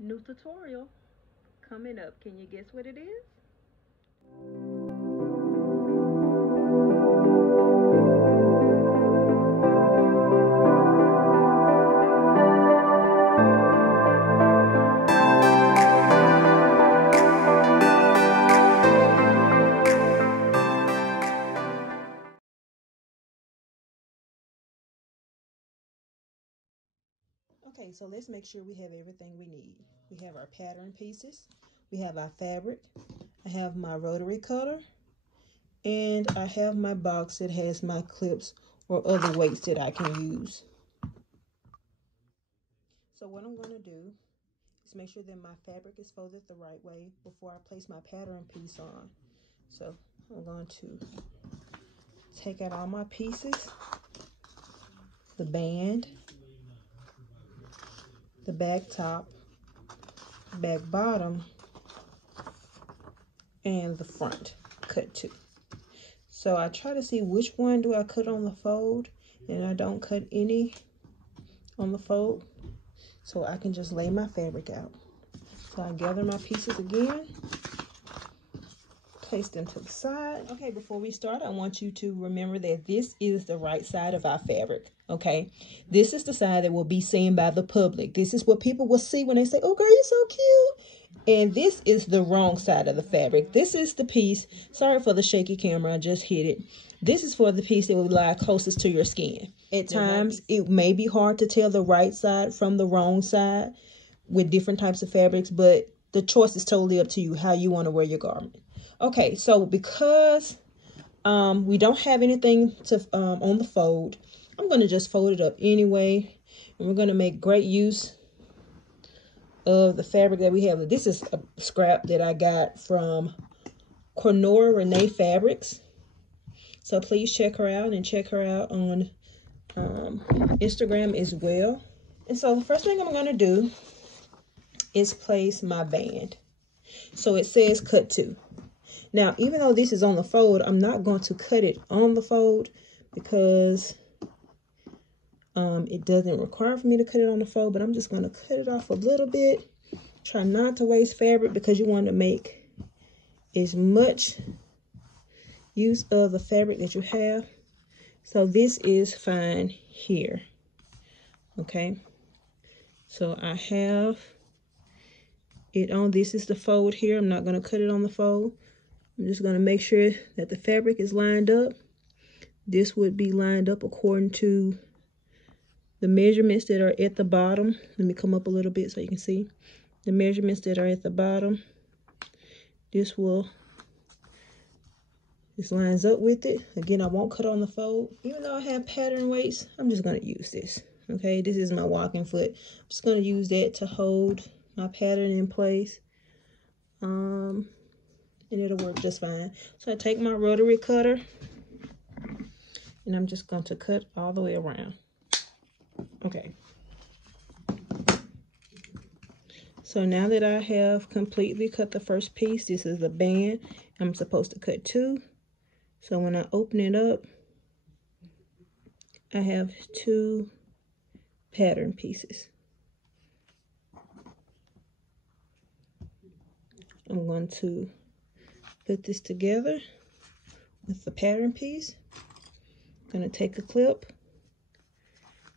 New tutorial coming up. Can you guess what it is? Okay, so let's make sure we have everything we need. We have our pattern pieces, we have our fabric, I have my rotary cutter, and I have my box that has my clips or other weights that I can use. So what I'm going to do is make sure that my fabric is folded the right way before I place my pattern piece on. So I'm going to take out all my pieces, the band, the back top, back bottom, and the front cut too. So I try to see which one do I cut on the fold, and I don't cut any on the fold, so I can just lay my fabric out. So I gather my pieces again, place them to the side. Okay, before we start, I want you to remember that this is the right side of our fabric, okay? This is the side that will be seen by the public. This is what people will see when they say, oh girl, you're so cute. And this is the wrong side of the fabric. This is the piece, sorry for the shaky camera, I just hit it. This is for the piece that will lie closest to your skin. At times, it may be hard to tell the right side from the wrong side with different types of fabrics, but the choice is totally up to you how you want to wear your garment. Okay, so because we don't have anything to on the fold, I'm going to just fold it up anyway. And we're going to make great use of the fabric that we have. This is a scrap that I got from Cornora Renee Fabrics. So please check her out and check her out on Instagram as well. And so the first thing I'm going to do is place my band. So it says cut 2. Now, even though this is on the fold, I'm not going to cut it on the fold because it doesn't require for me to cut it on the fold, but I'm just going to cut it off a little bit. Try not to waste fabric because you want to make as much use of the fabric that you have. So this is fine here. Okay. So I have it on. This is the fold here. I'm not going to cut it on the fold. I'm just going to make sure that the fabric is lined up. This would be lined up according to the measurements that are at the bottom. Let me come up a little bit so you can see. The measurements that are at the bottom. This lines up with it. Again, I won't cut on the fold. Even though I have pattern weights, I'm just going to use this. Okay, this is my walking foot. I'm just going to use that to hold my pattern in place. And it'll work just fine. So I take my rotary cutter and I'm just going to cut all the way around. Okay. So now that I have completely cut the first piece, this is the band. I'm supposed to cut 2. So when I open it up, I have 2 pattern pieces. I'm going to put this together with the pattern piece. I'm going to take a clip,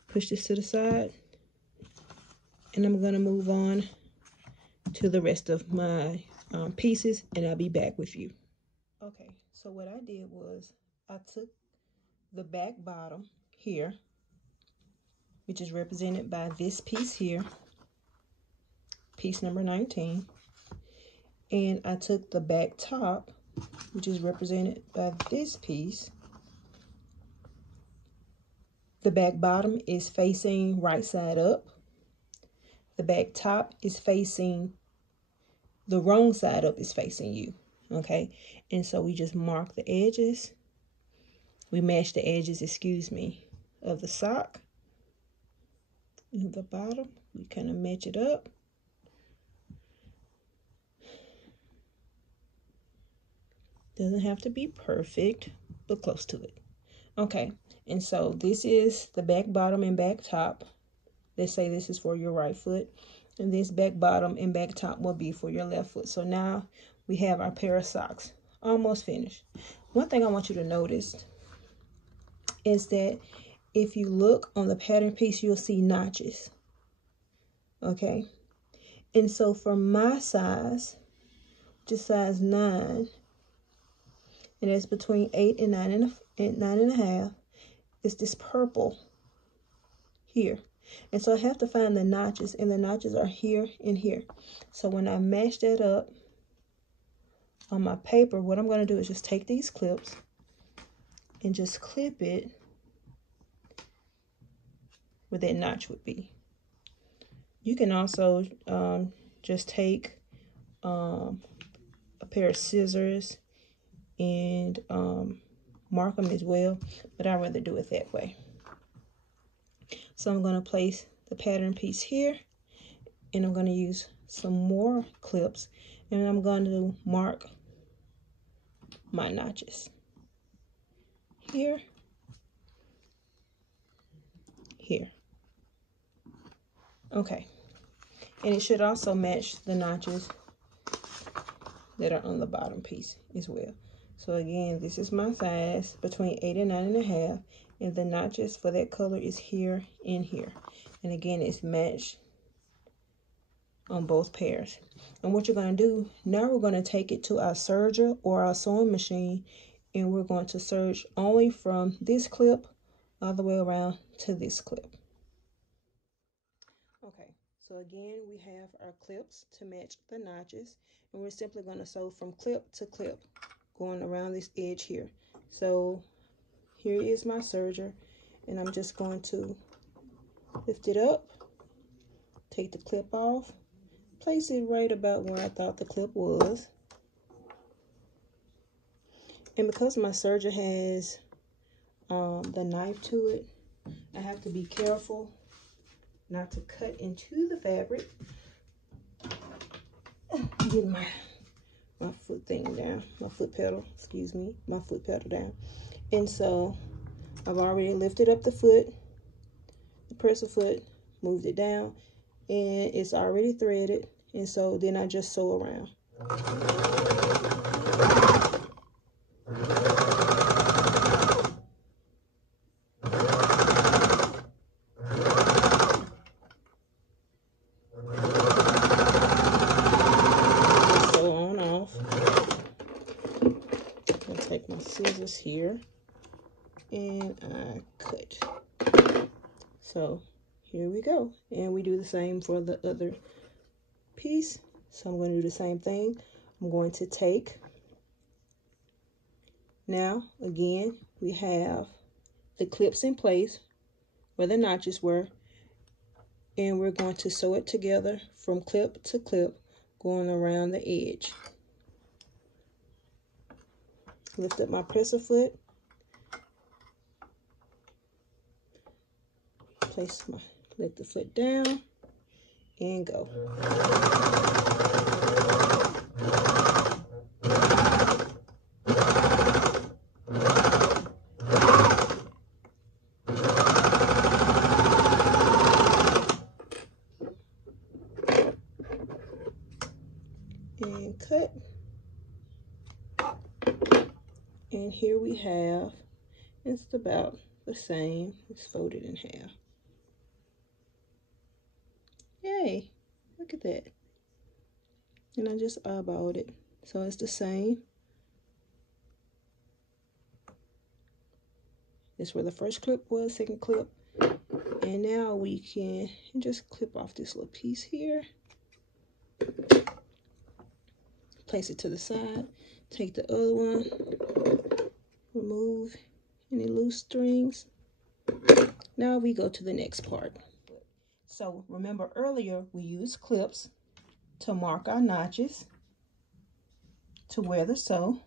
push this to the side, and I'm going to move on to the rest of my pieces, and I'll be back with you. Okay, so what I did was I took the back bottom here, which is represented by this piece here, piece number 19, and I took the back top, which is represented by this piece. The back bottom is facing right side up. The back top is facing, the wrong side up is facing you, okay? And so we just mark the edges. We match the edges, excuse me, of the sock. And the bottom, we kind of match it up. Doesn't have to be perfect, but close to it. Okay, and so this is the back bottom and back top. Let's say this is for your right foot. And this back bottom and back top will be for your left foot. So now we have our pair of socks almost finished. One thing I want you to notice is that if you look on the pattern piece, you'll see notches. Okay, and so for my size, just size 9, and it's between 8 and 9.5, is this purple here. And so I have to find the notches, and the notches are here and here. So when I match that up on my paper, what I'm going to do is just take these clips and just clip it where that notch would be. You can also just take a pair of scissors and mark them as well, but I'd rather do it that way. So I'm going to place the pattern piece here, and I'm going to use some more clips, and I'm going to mark my notches here, here. Okay, and it should also match the notches that are on the bottom piece as well. So again, this is my size, between 8 and 9.5, and the notches for that color is here and here. And again, it's matched on both pairs. And what you're going to do, now we're going to take it to our serger or our sewing machine, and we're going to serge only from this clip all the way around to this clip. Okay, so again, we have our clips to match the notches, and we're simply going to sew from clip to clip, going around this edge here. So here is my serger, and I'm just going to lift it up, take the clip off, place it right about where I thought the clip was. And because my serger has the knife to it, I have to be careful not to cut into the fabric. Get my foot thing down, my foot pedal, excuse me, my foot pedal down. And so I've already lifted up the foot, the presser foot, moved it down, and it's already threaded. And so then I just sew around. Sew on off. I'll take my scissors here and I cut. So here we go, and we do the same for the other piece. So I'm going to do the same thing. I'm going to take, now again we have the clips in place where the notches were, and we're going to sew it together from clip to clip, going around the edge. Lift up my presser foot, let the foot down, and go. And cut. And here we have, it's about the same, it's folded in half. Yay, look at that. And I just eyeballed it, so it's the same. This where the first clip was, second clip. And now we can just clip off this little piece here. Place it to the side. Take the other one. Remove any loose strings. Now we go to the next part. So remember earlier we used clips to mark our notches, to wear the sew,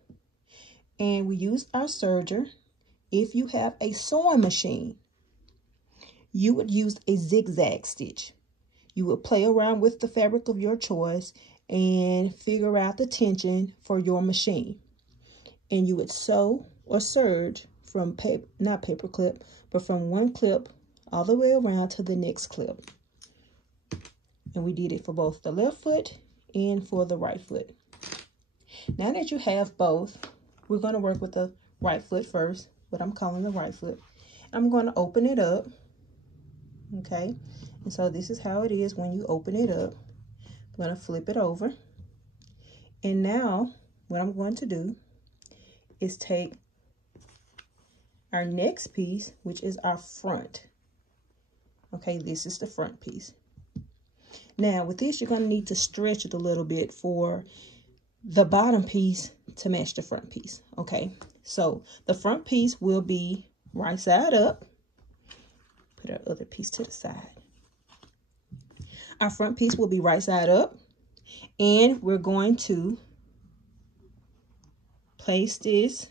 and we used our serger. If you have a sewing machine, you would use a zigzag stitch. You would play around with the fabric of your choice and figure out the tension for your machine. And you would sew or serge from paper, not paper clip, but from one clip all the way around to the next clip. And we did it for both the left foot and for the right foot. Now that you have both, we're going to work with the right foot first, what I'm calling the right foot. I'm going to open it up, okay? And so this is how it is when you open it up. I'm going to flip it over. And now what I'm going to do is take our next piece, which is our front. Okay, this is the front piece. Now with this, you're going to need to stretch it a little bit for the bottom piece to match the front piece. Okay, so the front piece will be right side up. Put our other piece to the side. Our front piece will be right side up, and we're going to place this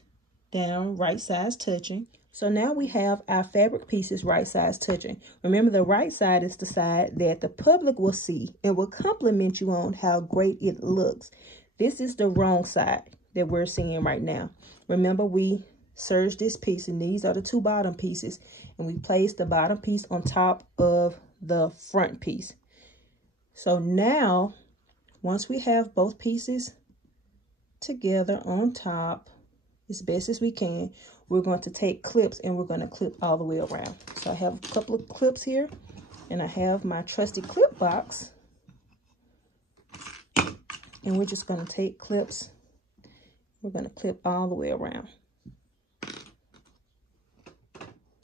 down right sides touching. So now we have our fabric pieces right sides touching. Remember, the right side is the side that the public will see and will compliment you on how great it looks. This is the wrong side that we're seeing right now. Remember, we serged this piece, and these are the two bottom pieces, and we placed the bottom piece on top of the front piece. So now, once we have both pieces together on top as best as we can, we're going to take clips and we're going to clip all the way around. So I have a couple of clips here, and I have my trusty clip box, and we're just going to take clips. We're going to clip all the way around.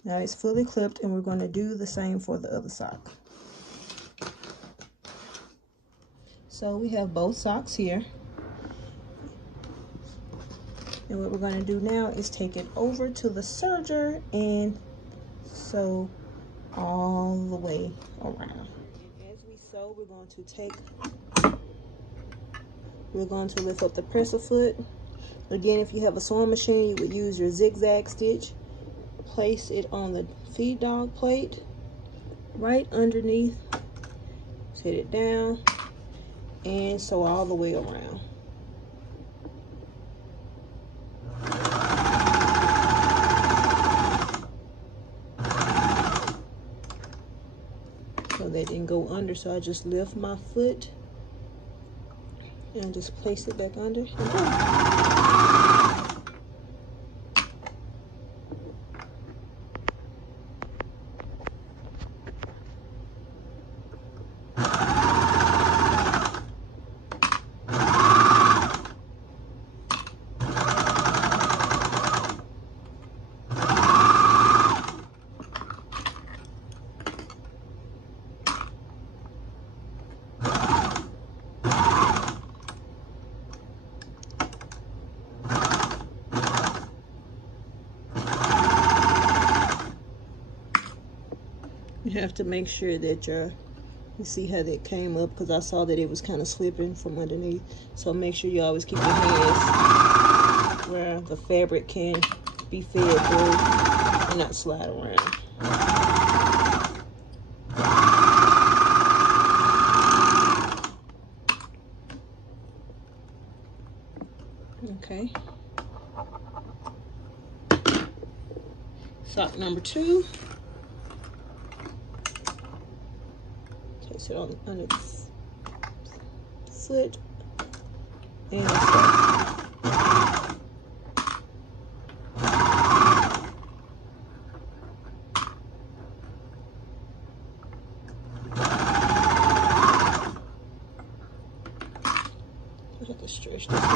Now it's fully clipped, and we're going to do the same for the other sock. So we have both socks here. And what we're going to do now is take it over to the serger and sew all the way around. And as we sew, we're going to lift up the presser foot. Again, if you have a sewing machine, you would use your zigzag stitch. Place it on the feed dog plate right underneath. Set it down and sew all the way around. So they didn't go under, so I just lift my foot and just place it back under. You have to make sure that you see how that came up, because I saw that it was kind of slipping from underneath. So make sure you always keep your hands where the fabric can be fed through and not slide around. Okay. Sock number 2. Place it on under the foot and I have to stretch this one.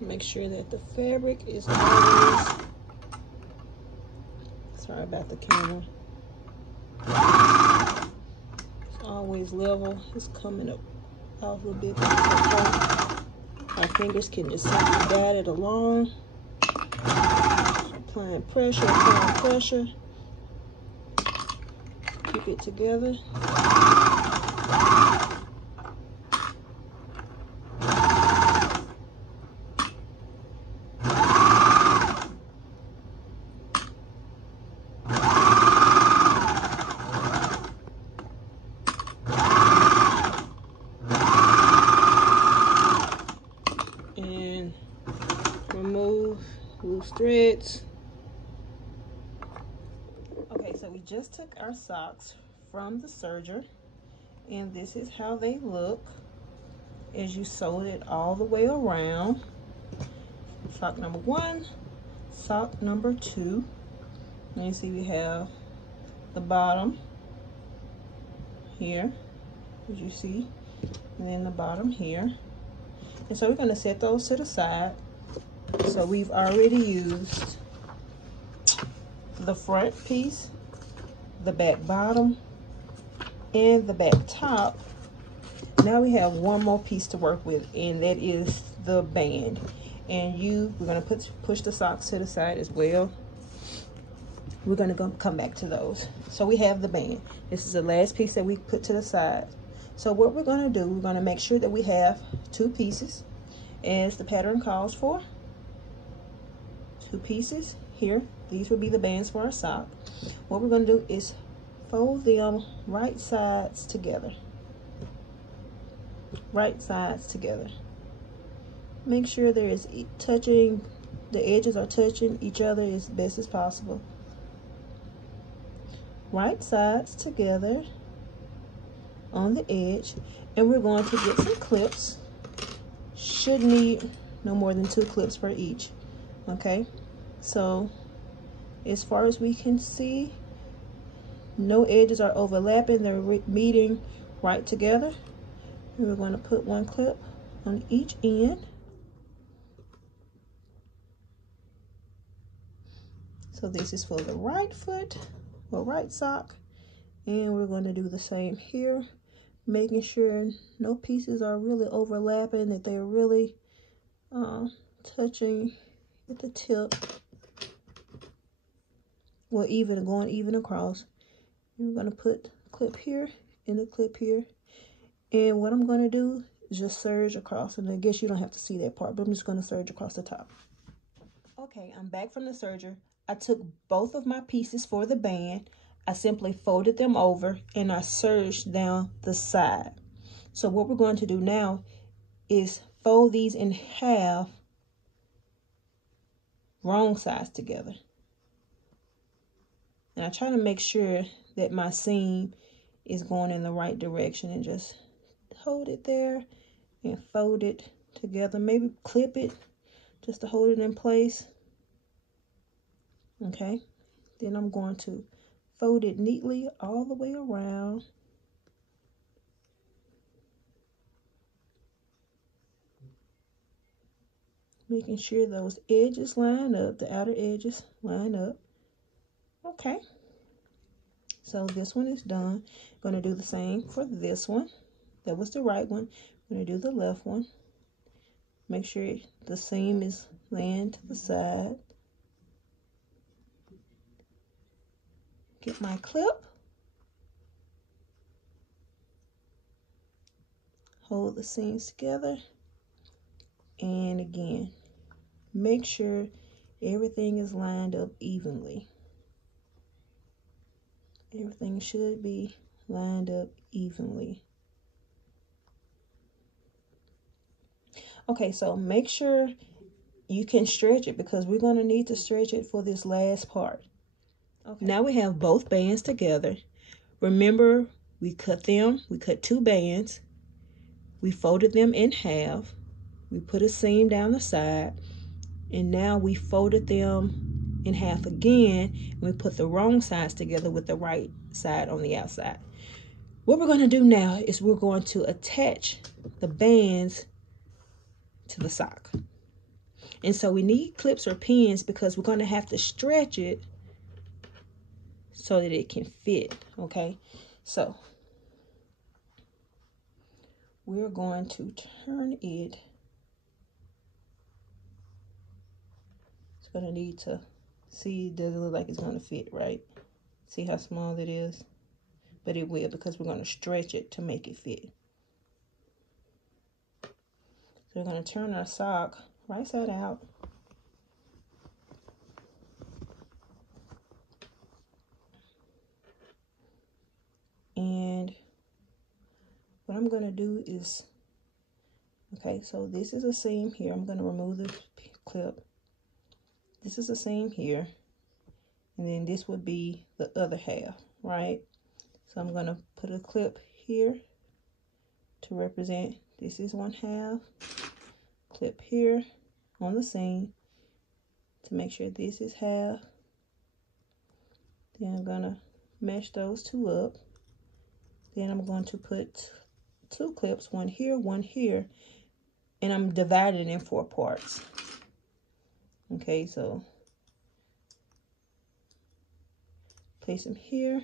Make sure that the fabric is always, sorry about the camera, it's always level. It's coming up off a bit. Our fingers can just simply guide it along, applying pressure, keep it together. Remove loose threads. just took our socks from the serger, and this is how they look as you sewed it all the way around. Sock number 1, sock number 2. And you see we have the bottom here, as you see, and then the bottom here. And so we're going to set those to the side. So we've already used the front piece, the back bottom, and the back top. Now we have one more piece to work with, and that is the band. And we're going to push the socks to the side as well. We're going to come back to those. So we have the band. This is the last piece that we put to the side. So what we're going to do, we're going to make sure that we have 2 pieces as the pattern calls for. 2 pieces here. These will be the bands for our sock. What we're going to do is fold them right sides together. Right sides together. Make sure there is touching, the edges are touching each other as best as possible. Right sides together on the edge, and we're going to get some clips. Should need no more than 2 clips per each. Okay, so as far as we can see, no edges are overlapping, they're meeting right together. And we're going to put 1 clip on each end. So this is for the right foot or right sock, and we're going to do the same here, making sure no pieces are really overlapping, that they're really touching at the tip, or going even across. And we're going to put a clip here and a clip here, and what I'm going to do is just serge across, and I guess you don't have to see that part, but I'm just going to serge across the top. Okay, I'm back from the serger. I took both of my pieces for the band. I simply folded them over and I serged down the side. So what we're going to do now is fold these in half, wrong sides together. And I try to make sure that my seam is going in the right direction, and just hold it there and fold it together. Maybe clip it just to hold it in place. Okay, then I'm going to fold it neatly all the way around. Making sure those edges line up, the outer edges line up. Okay, so this one is done. I'm going to do the same for this one. That was the right one. I'm going to do the left one. Make sure the seam is laying to the side. Get my clip. Hold the seams together. And again, make sure everything is lined up evenly. Everything should be lined up evenly. Okay, so make sure you can stretch it, because we're going to need to stretch it for this last part. Okay. Now we have both bands together. Remember, we cut 2 bands. We folded them in half. We put a seam down the side. And now we folded them in half again. And we put the wrong sides together with the right side on the outside. What we're going to do now is we're going to attach the bands to the sock. And so we need clips or pins, because we're going to have to stretch it so that it can fit. Okay, so we're going to turn it. It's going to need to see, does it look like it's going to fit, right? See how small it is? But it will, because we're going to stretch it to make it fit. So we're going to turn our sock right side out. And what I'm going to do is, okay, so this is a seam here. I'm going to remove the clip. This is a seam here. and then this would be the other half, right? So I'm going to put a clip here to represent this is one half, clip here on the seam to make sure this is half. Then I'm going to mesh those two up. Then I'm going to put two clips, one here, and I'm dividing it in 4 parts. Okay, so place them here,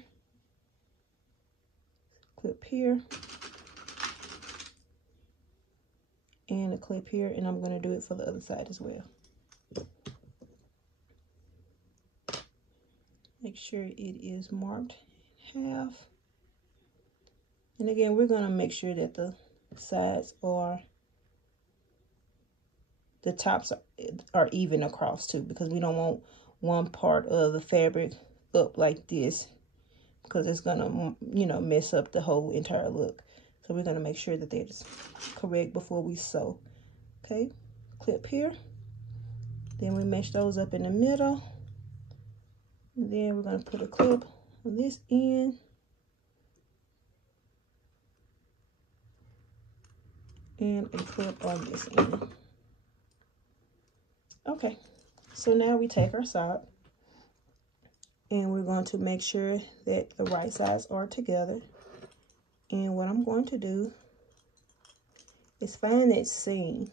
clip here, and a clip here, and I'm going to do it for the other side as well. Make sure it is marked half. And again, we're going to make sure that the sides are, the tops are even across too, because we don't want one part of the fabric up like this, because it's going to, you know, mess up the whole entire look. So we're going to make sure that they're just correct before we sew. Okay, clip here. Then we mesh those up in the middle. And then we're going to put a clip on this end. And a clip on this end. Okay, so now we take our sock and we're going to make sure that the right sides are together. And what I'm going to do is find that seam.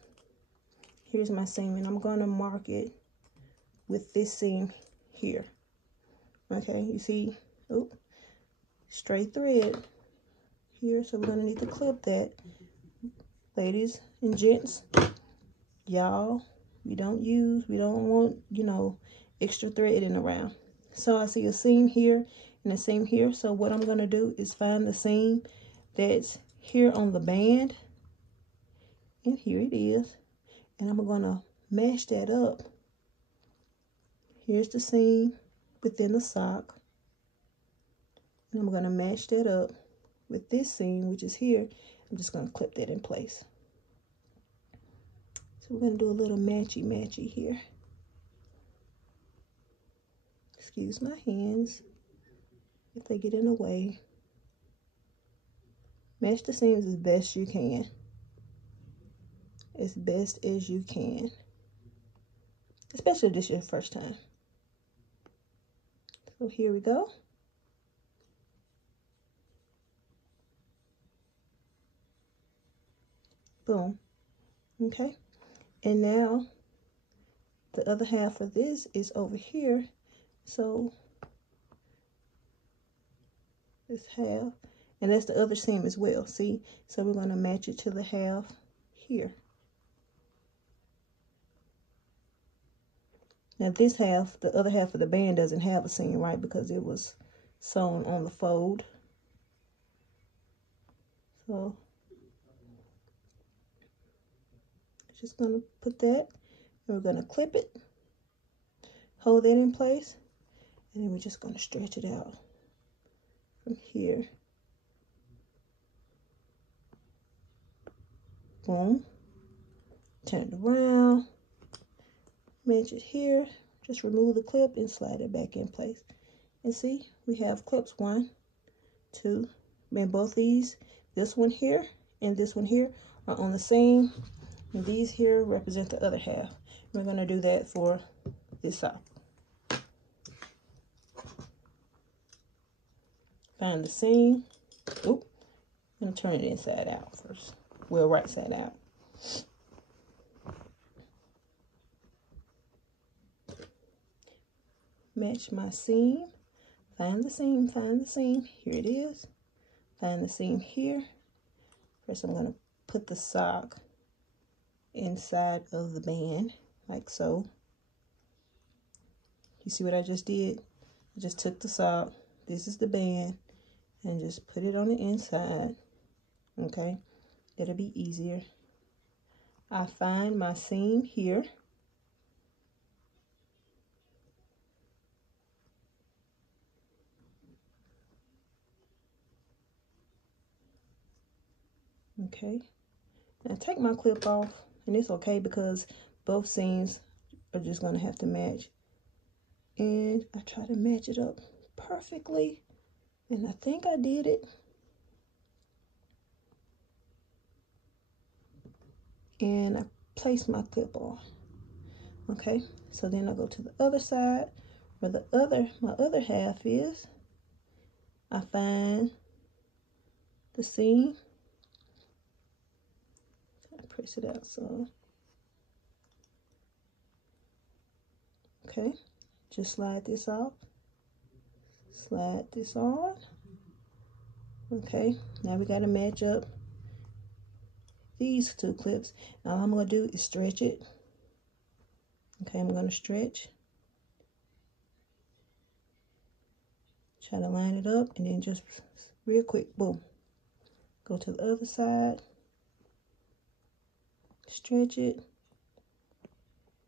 Here's my seam, and I'm going to mark it with this seam here. Okay, you see, oh, straight thread here, so we're going to need to clip that. Ladies and gents, y'all, we don't want, you know, extra threading around. So I see a seam here and a seam here. So what I'm going to do is find the seam that's here on the band. And here it is. And I'm going to mash that up. Here's the seam within the sock. And I'm going to mash that up with this seam, which is here. I'm just going to clip that in place. So we're going to do a little matchy here. Excuse my hands if they get in the way. Match the seams as best you can. As best as you can. Especially if this is your first time. So here we go. Boom. Okay. And now the other half of this is over here. So this half, and that's the other seam as well. See? So we're going to match it to the half here. Now this half, the other half of the band doesn't have a seam, right? Because it was sewn on the fold. So just going to put that, and we're going to clip it, hold that in place, and then we're just going to stretch it out from here. Boom. Turn it around, match it here, just remove the clip and slide it back in place. And see, we have clips 1, 2, and both these, this one here and this one here are on the same. And these here represent the other half. We're going to do that for this sock. Find the seam. Oop. I'm going to turn it inside out first. Well, right side out. Match my seam. Find the seam, find the seam. Here it is. Find the seam here. First, I'm going to put the sock inside of the band, like so. You see what I just did? I just took the sock, this is the band, and just put it on the inside. Okay, that'll be easier. I find my seam here. Okay, now take my clip off, and it's okay because both seams are just going to have to match And I try to match it up perfectly, and I think I did it. And I place my clip on. Okay, so then I go to the other side where my other half is. I find the seam. I press it out some. Okay, just slide this off. Slide this on. Okay, now we got to match up these two clips. Now all I'm going to do is stretch it. Okay, I'm going to stretch. Try to line it up, and then just real quick, boom. Go to the other side. Stretch it.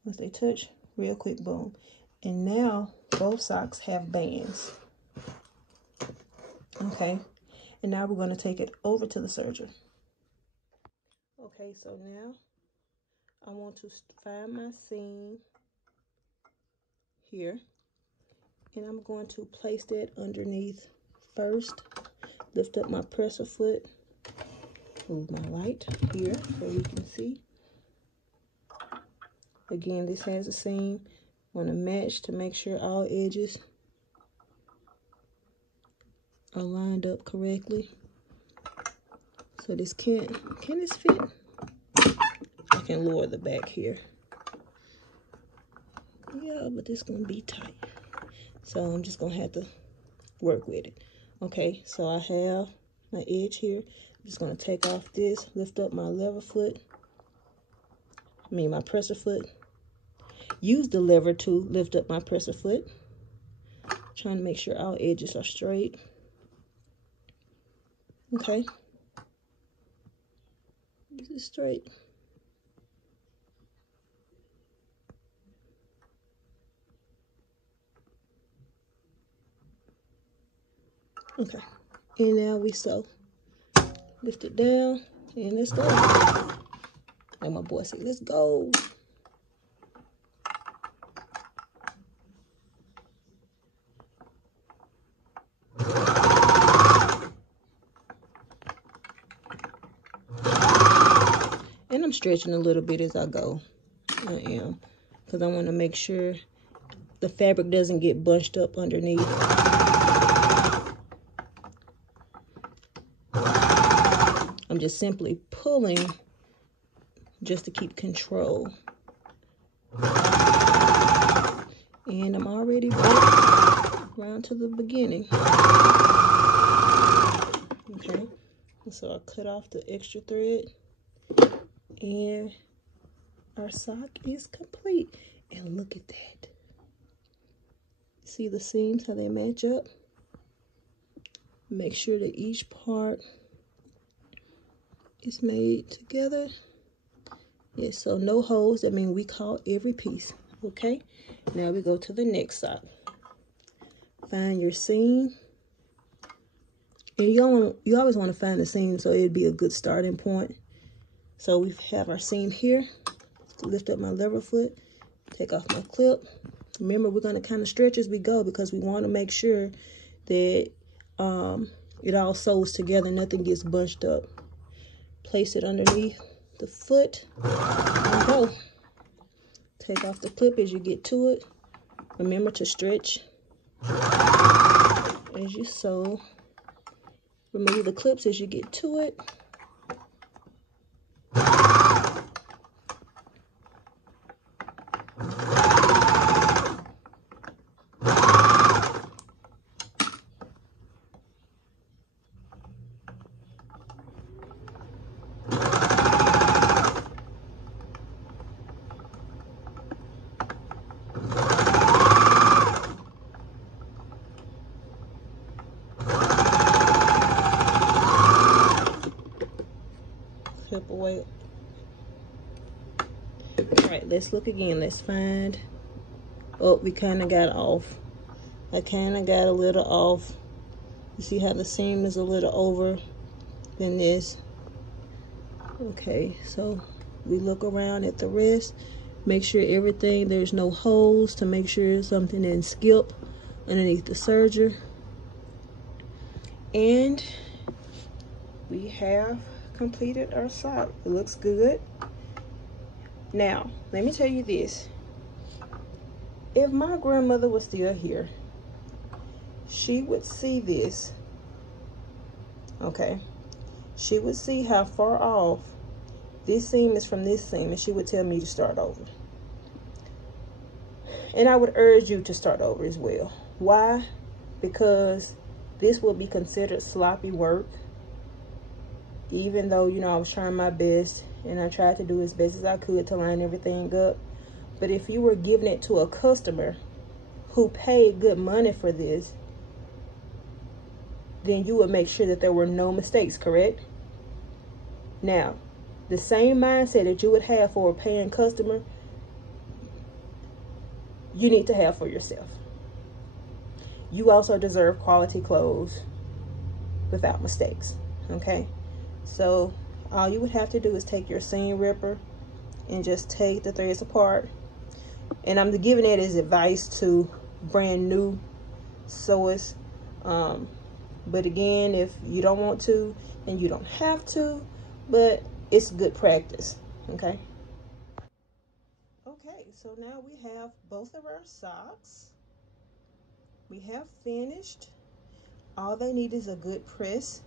Once they touch, real quick, boom. And now both socks have bands. Okay, and now we're going to take it over to the serger. Okay, so now I want to find my seam here, and I'm going to place that underneath first. Lift up my presser foot. Move my light here so we can see. Again, this has a seam. Want to match to make sure all edges are lined up correctly. So this can this fit? I can lower the back here. Yeah, but this gonna be tight. So I'm just gonna have to work with it. Okay, so I have my edge here. I'm just gonna take off this, lift up my my presser foot. Use the lever to lift up my presser foot. Trying to make sure all edges are straight. Okay. This is straight. Okay. And now we sew. Lift it down and let's go. Like my boy said, let's go. And I'm stretching a little bit as I go. I am. Because I want to make sure the fabric doesn't get bunched up underneath. I'm just simply pulling just to keep control. And I'm already back around to the beginning. Okay. So I cut off the extra thread. And our sock is complete. And look at that. See the seams, how they match up? Make sure that each part is made together. Yes, so no holes. That means we caught every piece. Okay, now we go to the next sock. Find your seam. And you always want to find the seam so it'd be a good starting point. So we have our seam here. Lift up my lever foot. Take off my clip. Remember, we're going to kind of stretch as we go because we want to make sure that it all sews together. Nothing gets bunched up. Place it underneath the foot. And go. Take off the clip as you get to it. Remember to stretch as you sew. Remove the clips as you get to it. Clip away. All right, let's look again. Let's find. Oh, we kind of got off. I kind of got a little off. You see how the seam is a little over than this. Okay, so we look around at the wrist. Make sure everything, there's no holes to make sure something didn't skip underneath the serger. And we have completed our sock. It looks good. Now, let me tell you this. If my grandmother was still here, she would see this. Okay. She would see how far off this seam is from this seam, and she would tell me to start over. And I would urge you to start over as well. Why? Because this will be considered sloppy work. Even though, you know, I was trying my best and I tried to do as best as I could to line everything up. But if you were giving it to a customer who paid good money for this, then you would make sure that there were no mistakes, correct? Now, the same mindset that you would have for a paying customer, you need to have for yourself. You also deserve quality clothes without mistakes, okay? So all you would have to do is take your seam ripper and just take the threads apart. And I'm giving it as advice to brand new sewers. But again, if you don't want to, then you don't have to, but it's good practice, okay? Okay, so now we have both of our socks. We have finished. All they need is a good press,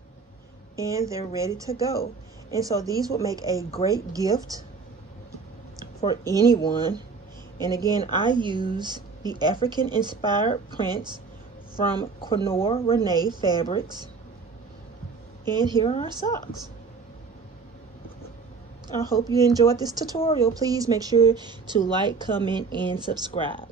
and they're ready to go. And so these would make a great gift for anyone. And again, I use the African inspired prints from Quinor Renee Fabrics. And here are our socks. I hope you enjoyed this tutorial. Please make sure to like, comment, and subscribe.